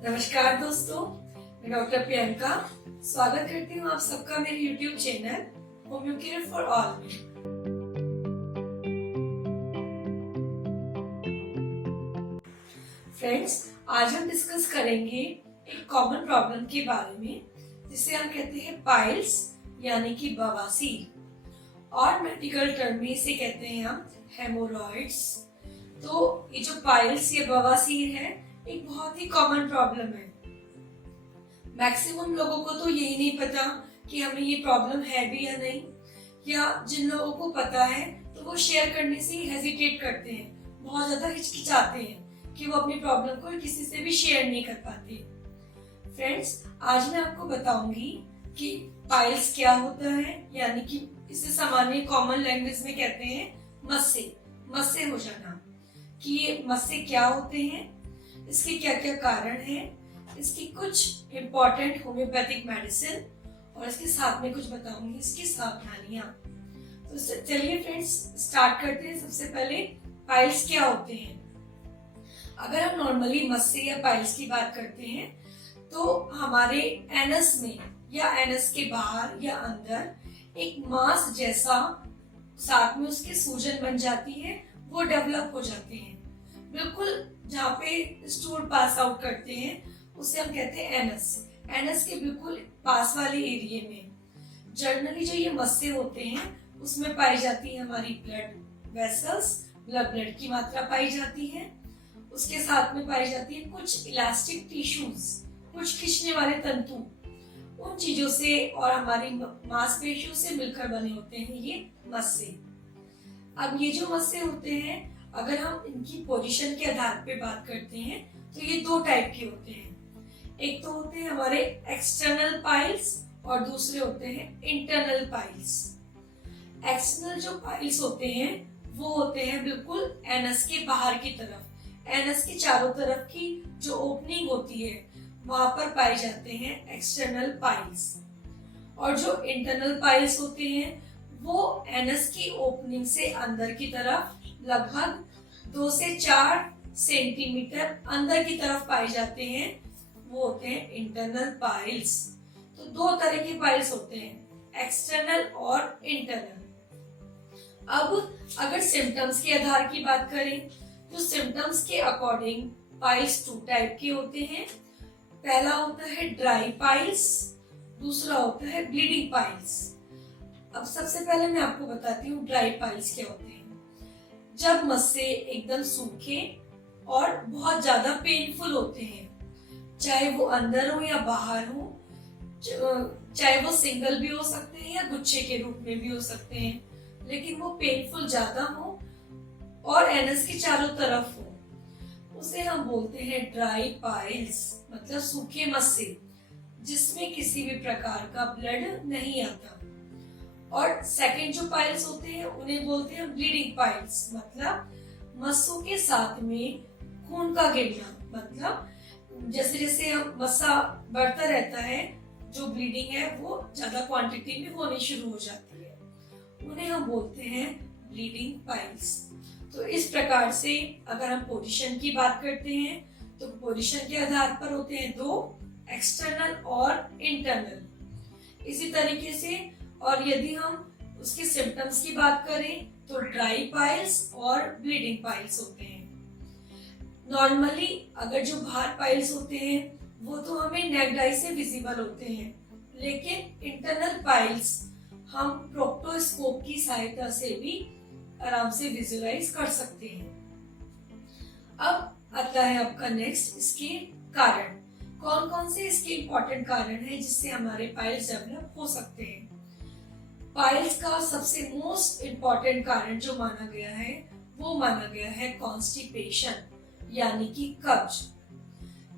नमस्कार दोस्तों, मैं डॉक्टर प्रियंका स्वागत करती हूँ आप सबका मेरे YouTube channel homeo care for all में। फ्रेंड्स, आज हम डिस्कस करेंगे एक कॉमन प्रॉब्लम के बारे में जिसे हम कहते हैं पाइल्स यानी कि बवासीर और मेडिकल टर्म में इसे कहते हैं हम हेमोरॉइड्स। तो ये जो पाइल्स या बवासीर है एक बहुत ही कॉमन प्रॉब्लम है। मैक्सिमम लोगों को तो यही नहीं पता कि हमें ये प्रॉब्लम है भी या नहीं, या जिन लोगों को पता है तो वो शेयर करने से ही हेजिटेट करते हैं, बहुत ज्यादा हिचकिचाते हैं कि वो अपनी प्रॉब्लम को किसी से भी शेयर नहीं कर पाते। फ्रेंड्स, आज मैं आपको बताऊंगी कि पाइल्स क्या होता है, यानी कि इसे सामान्य कॉमन लैंग्वेज में कहते हैं मस्से हो जाना, कि ये मस्से क्या होते हैं, इसके क्या क्या कारण हैं, इसकी कुछ इम्पोर्टेंट होम्योपैथिक मेडिसिन और इसके साथ में कुछ बताऊंगी इसकी सावधानियां। तो चलिए फ्रेंड्स स्टार्ट करते हैं। सबसे पहले पाइल्स क्या होते हैं। अगर हम नॉर्मली मस्से या पाइल्स की बात करते हैं तो हमारे एनस में या एनस के बाहर या अंदर एक मांस जैसा साथ में उसकी सूजन बन जाती है, वो डेवलप हो जाते हैं। बिल्कुल जहाँ पे स्टूल पास आउट करते हैं उसे हम कहते हैं एनस के बिल्कुल पास वाले एरिया में जनरली जो ये मस्से होते हैं उसमें पाई जाती है हमारी ब्लड वेसल्स, ब्लड की मात्रा पाई जाती है। उसके साथ में पाई जाती है कुछ इलास्टिक टिश्यूज, कुछ खींचने वाले तंतु, उन चीजों से और हमारी मांसपेशियों से मिलकर बने होते हैं ये मस्से। अब ये जो मस्से होते हैं, अगर हम इनकी पोजीशन के आधार पे बात करते हैं तो ये दो टाइप के होते हैं। एक तो होते हैं हमारे एक्सटर्नल पाइल्स और दूसरे होते हैं इंटरनल पाइल्स। एक्सटर्नल जो पाइल्स होते हैं वो होते हैं बिल्कुल एनस के बाहर की तरफ, एनस के चारों तरफ की जो ओपनिंग होती है वहां पर पाए जाते हैं एक्सटर्नल पाइल्स। और जो इंटरनल पाइल्स होते हैं वो एनस की ओपनिंग से अंदर की तरफ लगभग 2 से 4 सेंटीमीटर अंदर की तरफ पाए जाते हैं, वो होते हैं इंटरनल पाइल्स। तो दो तरह के पाइल्स होते हैं, एक्सटर्नल और इंटरनल। अब अगर सिम्टम्स के आधार की बात करें तो सिम्टम्स के अकॉर्डिंग पाइल्स 2 टाइप के होते हैं। पहला होता है ड्राई पाइल्स, दूसरा होता है ब्लीडिंग पाइल्स। अब सबसे पहले मैं आपको बताती हूँ ड्राई पाइल्स क्या होते हैं। जब मस्से एकदम सूखे और बहुत ज्यादा पेनफुल होते हैं, चाहे वो अंदर हो या बाहर हो, चाहे वो सिंगल भी हो सकते हैं या गुच्छे के रूप में भी हो सकते हैं, लेकिन वो पेनफुल ज्यादा हो और एनस के चारों तरफ हो, उसे हम बोलते हैं ड्राई पाइल्स, मतलब सूखे मस्से जिसमें किसी भी प्रकार का ब्लड नहीं आता। और सेकंड जो पाइल्स होते हैं उन्हें बोलते हैं ब्लीडिंग पाइल्स, मतलब मस्सों के साथ में खून का गिरना, मतलब जैसे जैसे हम मस्सा बढ़ता रहता है जो ब्लीडिंग है वो ज्यादा क्वांटिटी में होनी शुरू हो जाती है, उन्हें हम बोलते हैं ब्लीडिंग पाइल्स। तो इस प्रकार से अगर हम पोजीशन की बात करते हैं तो पोजीशन के आधार पर होते हैं दो, एक्सटर्नल और इंटरनल। इसी तरीके से और यदि हम उसके सिम्टम्स की बात करें तो ड्राई पाइल्स और ब्लीडिंग पाइल्स होते हैं। नॉर्मली अगर जो बाहर पाइल्स होते हैं वो तो हमें नेक्ड आई से विजिबल होते हैं, लेकिन इंटरनल पाइल्स हम प्रोक्टोस्कोप की सहायता से भी आराम से विजुअलाइज कर सकते हैं। अब आता है आपका नेक्स्ट इसके कारण। कौन कौन से इसके इम्पोर्टेंट कारण हैं जिससे हमारे पाइल्स डेवलप हो सकते हैं। पाइल्स का सबसे मोस्ट इम्पोर्टेंट कारण जो माना गया है वो माना गया है कॉन्स्टिपेशन, यानी कि कब्ज।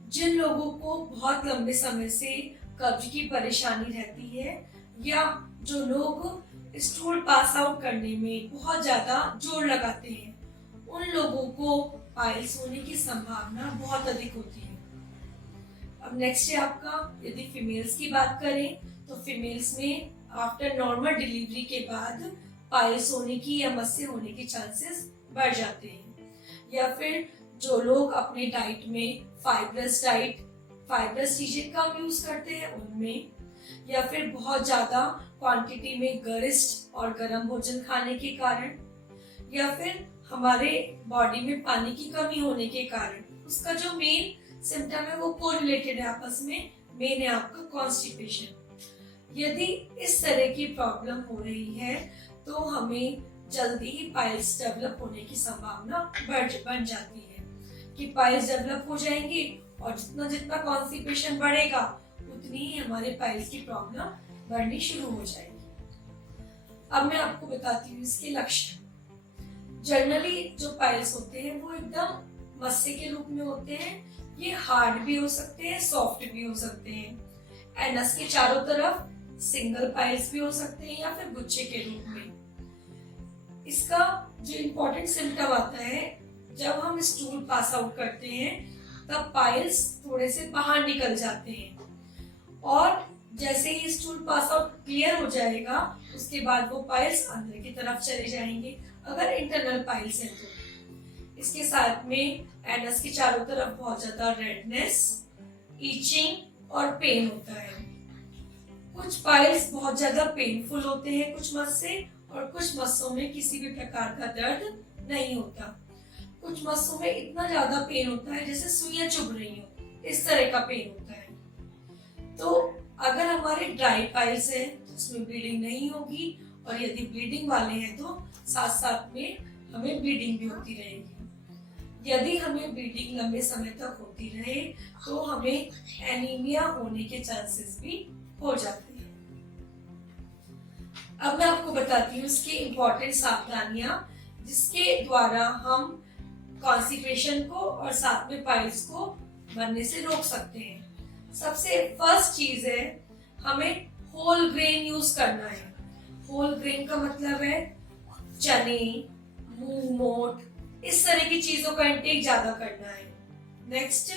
जिन लोगों को बहुत लंबे समय से कब्ज की परेशानी रहती है या जो लोग स्टूल पास आउट करने में बहुत ज्यादा जोर लगाते हैं, उन लोगों को पाइल्स होने की संभावना बहुत अधिक होती है। अब नेक्स्ट है आपका, यदि फीमेल्स की बात करें तो फीमेल्स में आफ्टर नॉर्मल डिलीवरी के बाद पाइल्स होने की या मस्से होने के चांसेस बढ़ जाते हैं। या फिर जो लोग अपने डाइट में फाइब्रस डाइट फाइबरस चीजें कम यूज करते हैं उनमें, या फिर बहुत ज्यादा क्वांटिटी में गरिष्ठ और गर्म भोजन खाने के कारण, या फिर हमारे बॉडी में पानी की कमी होने के कारण। उसका जो मेन सिम्टम है वो कोरिलेटेड है आपस में। मेन है आपका कॉन्स्टिपेशन। यदि इस तरह की प्रॉब्लम हो रही है तो हमें जल्दी ही पाइल्स डेवलप होने की संभावना बन जाती है कि पाइल्स डेवलप हो जाएंगी, और जितना जितना कॉन्स्टिपेशन बढ़ेगा उतनी ही हमारे पाइल्स की प्रॉब्लम बढ़नी शुरू हो जाएगी। अब मैं आपको बताती हूँ इसके लक्षण। जनरली जो पाइल्स होते हैं वो एकदम मस्से के रूप में होते हैं। ये हार्ड भी हो सकते हैं, सॉफ्ट भी हो सकते हैं। एनस के चारों तरफ सिंगल पाइल्स भी हो सकते हैं या फिर गुच्छे के रूप में। इसका जो इम्पोर्टेंट सिम्टम आता है, जब हम स्टूल पास आउट करते हैं तब पाइल्स थोड़े से बाहर निकल जाते हैं, और जैसे ही स्टूल पास आउट क्लियर हो जाएगा उसके बाद वो पाइल्स अंदर की तरफ चले जाएंगे, अगर इंटरनल पाइल्स है तो। इसके साथ में एनस के चारों तरफ बहुत ज्यादा रेडनेस, ईचिंग और पेन होता है। कुछ पाइल्स बहुत ज्यादा पेनफुल होते हैं कुछ मस्से, और कुछ मस्सों में किसी भी प्रकार का दर्द नहीं होता। कुछ मस्सों में इतना ज्यादा पेन होता है जैसे सुइयां चुभ रही हो, इस तरह का पेन होता है। तो अगर हमारे ड्राई पाइल्स हैं तो उसमें ब्लीडिंग नहीं होगी, और यदि ब्लीडिंग वाले हैं तो साथ साथ में हमें ब्लीडिंग भी होती रहेगी। यदि हमें ब्लीडिंग लंबे समय तक होती रहे तो हमें एनीमिया होने के चांसेस भी हो जाते हैं। अब मैं आपको बताती हूँ इसकी इम्पोर्टेंट सावधानियां, जिसके द्वारा हम कॉन्स्टिपेशन को और साथ में पाइल्स को बनने से रोक सकते हैं। सबसे फर्स्ट चीज है, हमें होल ग्रेन यूज करना है। होल ग्रेन का मतलब है चने, मूंग, मोठ, इस तरह की चीजों का इंटेक ज्यादा करना है। नेक्स्ट,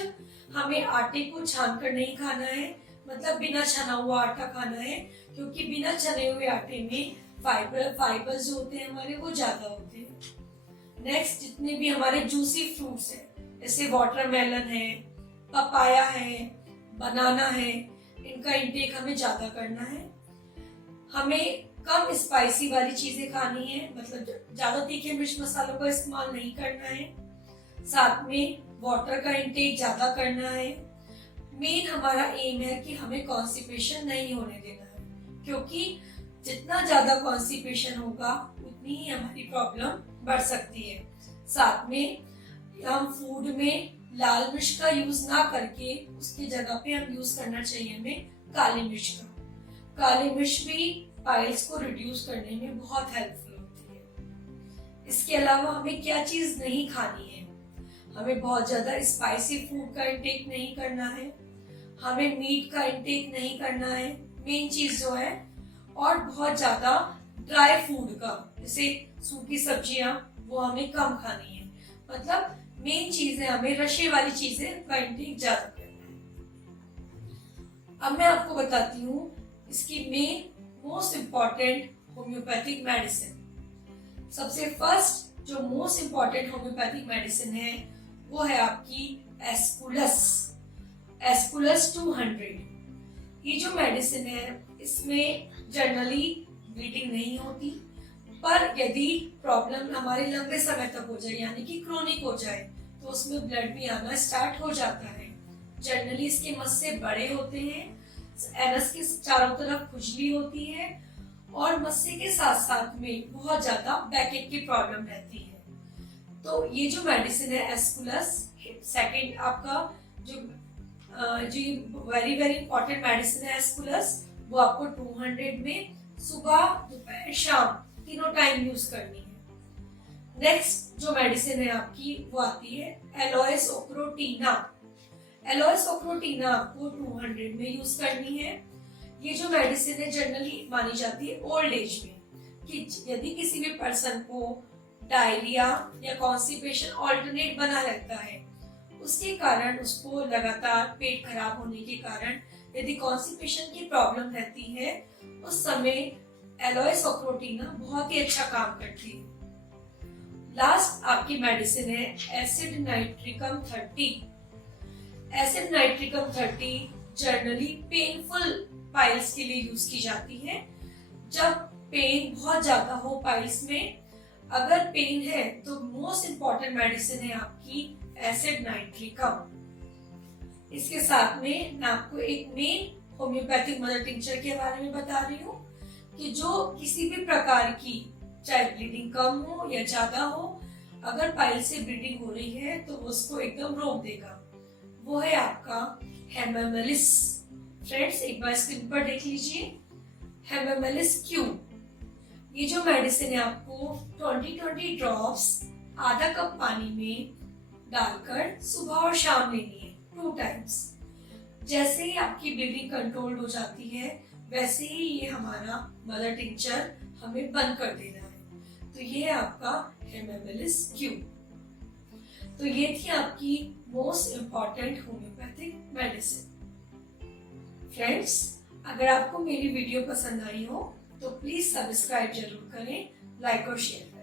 हमें आटे को छान कर नहीं खाना है, मतलब बिना छना हुआ आटा खाना है, क्योंकि बिना छने हुए आटे में फाइबर्स जो होते हैं हमारे वो ज्यादा होते हैं। नेक्स्ट, जितने भी हमारे जूसी फ्रूट्स हैं जैसे वाटरमेलन है, पपाया है, बनाना है, इनका इंटेक हमें ज्यादा करना है। हमें कम स्पाइसी वाली चीजें खानी है, मतलब ज्यादा तीखे मिर्च मसालों का इस्तेमाल नहीं करना है। साथ में वाटर का इंटेक ज्यादा करना है। मेन हमारा एम है कि हमें कॉन्स्टिपेशन नहीं होने देना है, क्योंकि जितना ज्यादा कॉन्स्टिपेशन होगा उतनी ही हमारी प्रॉब्लम बढ़ सकती है। साथ में हम फूड में लाल मिर्च का यूज ना करके उसकी जगह पे हम यूज करना चाहिए हमें काली मिर्च का। काली मिर्च भी पाइल्स को रिड्यूस करने में बहुत हेल्पफुल होती है। इसके अलावा हमें क्या चीज नहीं खानी है, हमें बहुत ज्यादा स्पाइसी फूड का इंटेक नहीं करना है, हमें मीट का इंटेक नहीं करना है मेन चीज जो है, और बहुत ज्यादा ड्राई फूड का जैसे सूखी सब्जियां वो हमें कम खानी है। मतलब मेन चीज है हमें रशे वाली चीजें का इंटेक ज्यादा करना है। अब मैं आपको बताती हूँ इसकी main most important homeopathic medicine. सबसे फर्स्ट जो मोस्ट इम्पॉर्टेंट होम्योपैथिक मेडिसिन है वो है आपकी एस्कुलस 200। ये जो मेडिसिन है इसमें जनरली ब्लीडिंग नहीं होती, पर यदि प्रॉब्लम हमारे लंबे समय तक हो जाए यानी कि क्रोनिक हो जाए तो उसमें ब्लड भी आना स्टार्ट हो जाता है। जनरली इसके मस्से बड़े होते हैं, एनस के चारों तरफ खुजली होती है, और मस्से के साथ साथ में बहुत ज्यादा बैकएक की प्रॉब्लम रहती है। तो ये जो मेडिसिन है एस्कुलस, सेकंड आपका जो वेरी वेरी इंपॉर्टेंट मेडिसिन है एस्कुलस, वो आपको 200 में सुबह दोपहर शाम तीनों टाइम यूज करनी है। नेक्स्ट जो मेडिसिन है आपकी वो आती है एलोइस ओक्रोटीना। एलोइस ओक्रोटीना आपको 200 में यूज करनी है। ये जो मेडिसिन है जनरली मानी जाती है ओल्ड एज में, कि यदि किसी भी पर्सन को डायरिया या कॉन्स्टिपेशन ऑल्टरनेट बना रहता है, उसके कारण उसको लगातार पेट खराब होने के कारण यदि कॉन्स्टिपेशन की प्रॉब्लम रहती है, उस समय एलोइस ओक्रोटीना बहुत ही अच्छा काम करती है। लास्ट आपकी मेडिसिन है acid nitricum 30। Acid nitricum 30 generally painful piles के लिए यूज की जाती है। जब पेन बहुत ज्यादा हो पाइल्स में, अगर पेन है तो मोस्ट इम्पॉर्टेंट मेडिसिन है आपकी एसिड नाइट्रिकम। इसके साथ में मैं आपको एक मेन होम्योपैथिक मदर टिंचर के बारे में बता रही हूँ कि जो किसी भी प्रकार की, चाहे ब्लीडिंग कम हो या ज्यादा हो, अगर पाइल से ब्लीडिंग हो रही है तो उसको एकदम रोक देगा। वो है आपका हेमामेलिस। फ्रेंड्स, एक बार स्क्रीन पर देख लीजिए, हेमामेलिस क्यू। ये जो मेडिसिन है आपको 20-20 ड्रॉप्स आधा कप पानी में डालकर सुबह और शाम लेनी है, 2 टाइम्स। जैसे ही आपकी ब्लीडिंग कंट्रोल हो जाती है, वैसे ही ये हमारा मदर टिंचर हमें बंद कर देना है। तो ये है आपका हेमामेलिस क्यू। तो ये थी आपकी most important homeopathic medicine. Friends, अगर आपको मेरी वीडियो पसंद आई हो तो प्लीज सब्सक्राइब जरूर करें, लाइक और शेयर।